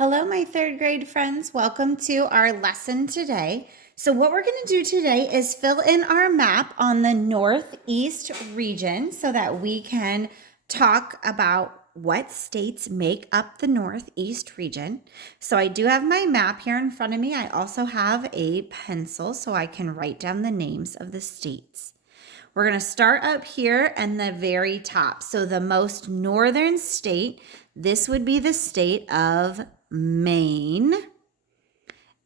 Hello, my third grade friends. Welcome to our lesson today. So what we're going to do today is fill in our map on the Northeast region so that we can talk about what states make up the Northeast region. So I do have my map here in front of me. I also have a pencil so I can write down the names of the states. We're going to start up here in the very top. So the most northern state, this would be the state of Maine.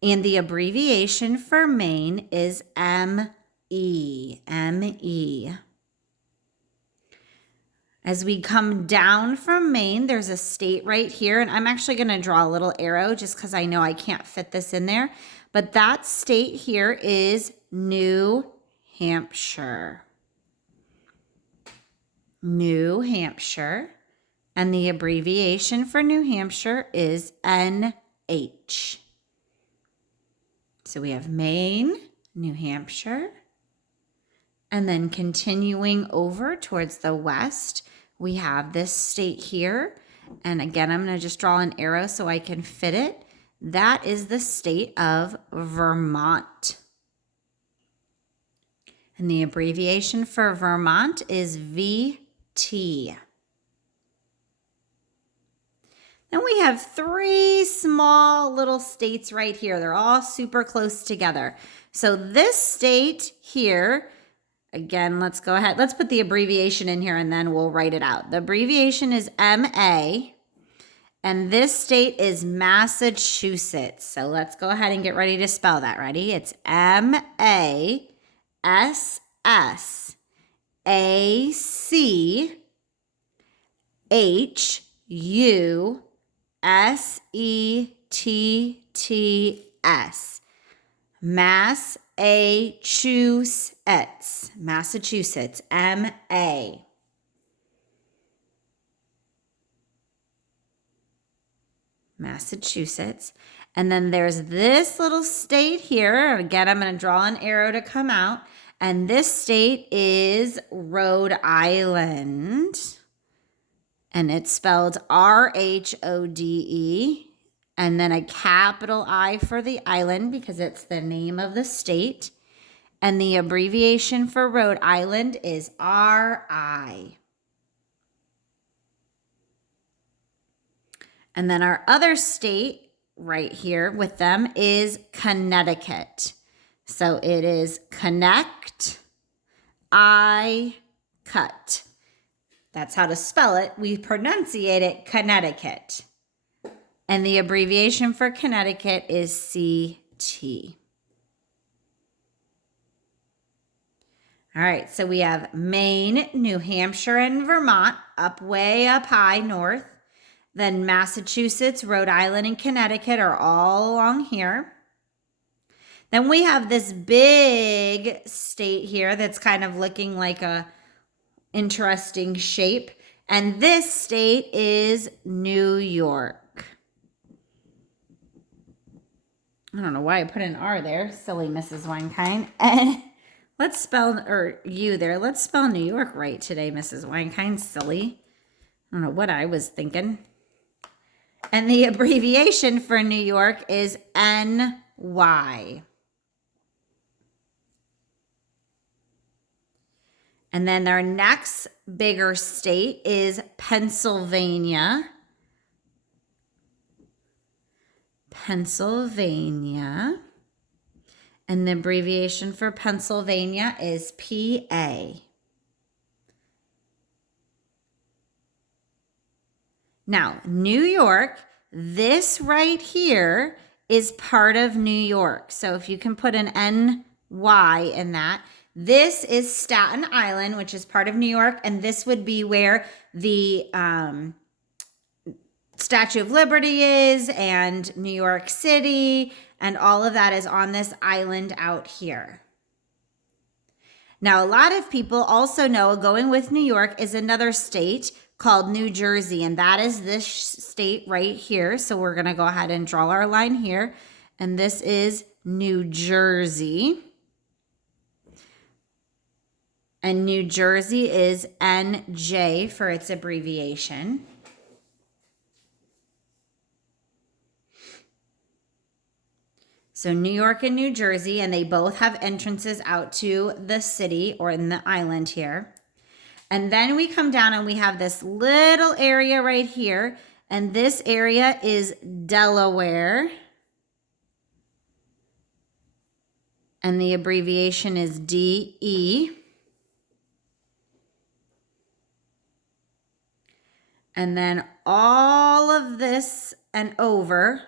And the abbreviation for Maine is M-E. M-E. As we come down from Maine, there's a state right here. And I'm actually going to draw a little arrow just because I know I can't fit this in there. But that state here is New Hampshire. New Hampshire. And the abbreviation for New Hampshire is NH. So we have Maine, New Hampshire, and then continuing over towards the west, we have this state here. And again, I'm going to just draw an arrow so I can fit it. That is the state of Vermont. And the abbreviation for Vermont is VT. Then we have three small little states right here. They're all super close together. So this state here, again, let's go ahead. Let's put the abbreviation in here and then we'll write it out. The abbreviation is MA, and this state is Massachusetts. So let's go ahead and get ready to spell that. Ready? It's MASSACHUSETTS. Massachusetts, M-A. Massachusetts. And then there's this little state here. Again, I'm going to draw an arrow to come out. And this state is Rhode Island. And it's spelled R-H-O-D-E. And then a capital I for the island because it's the name of the state. And the abbreviation for Rhode Island is R-I. And then our other state right here with them is Connecticut. So it is connect, I, cut. That's how to spell it. We pronunciate it Connecticut. And the abbreviation for Connecticut is CT. All right, so we have Maine, New Hampshire, and Vermont way up high north. Then Massachusetts, Rhode Island, and Connecticut are all along here. Then we have this big state here that's kind of looking like a interesting shape. And this state is New York. I don't know why I put an R there. Silly Mrs. Winekind. And let's spell, or you there. Let's spell New York right today, Mrs. Winekind. Silly. I don't know what I was thinking. And the abbreviation for New York is NY. And then our next bigger state is Pennsylvania. Pennsylvania. And the abbreviation for Pennsylvania is PA. Now, New York, this right here is part of New York. So if you can put an NY in that, this is Staten Island, which is part of New York, and this would be where the Statue of Liberty is, and New York City, and all of that is on this island out here. Now, a lot of people also know going with New York is another state called New Jersey, and that is this state right here. So we're going to go ahead and draw our line here, and this is New Jersey. And New Jersey is NJ for its abbreviation. So New York and New Jersey, and they both have entrances out to the city or in the island here. And then we come down and we have this little area right here. And this area is Delaware. And the abbreviation is DE. And then all of this and over,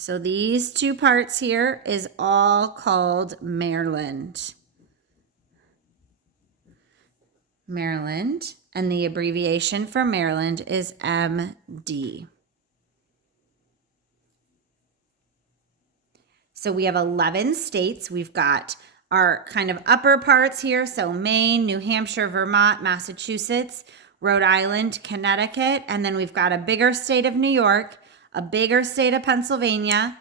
so these two parts here is all called Maryland. Maryland, and the abbreviation for Maryland is MD. So we have 11 states. We've got our kind of upper parts here, so Maine, New Hampshire, Vermont, Massachusetts, Rhode Island, Connecticut, and then we've got a bigger state of New York, a bigger state of Pennsylvania,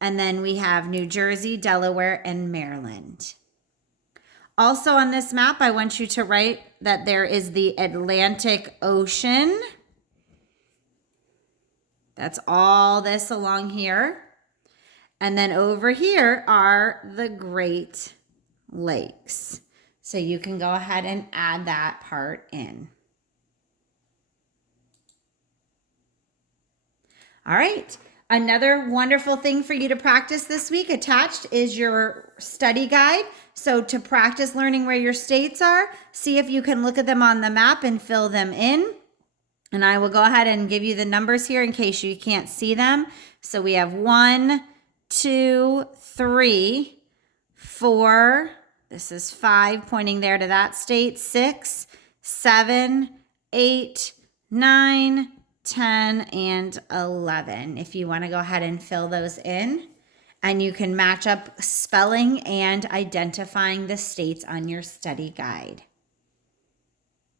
and then we have New Jersey, Delaware, and Maryland. Also on this map, I want you to write that there is the Atlantic Ocean. That's all this along here. And then over here are the Great Lakes. So you can go ahead and add that part in. All right. Another wonderful thing for you to practice this week attached is your study guide. So to practice learning where your states are, see if you can look at them on the map and fill them in. And I will go ahead and give you the numbers here in case you can't see them. So we have 1, 2, 3, 4. This is 5 pointing there to that state. 6, 7, 8, 9, 10, and 11. If you want to go ahead and fill those in, and you can match up spelling and identifying the states on your study guide.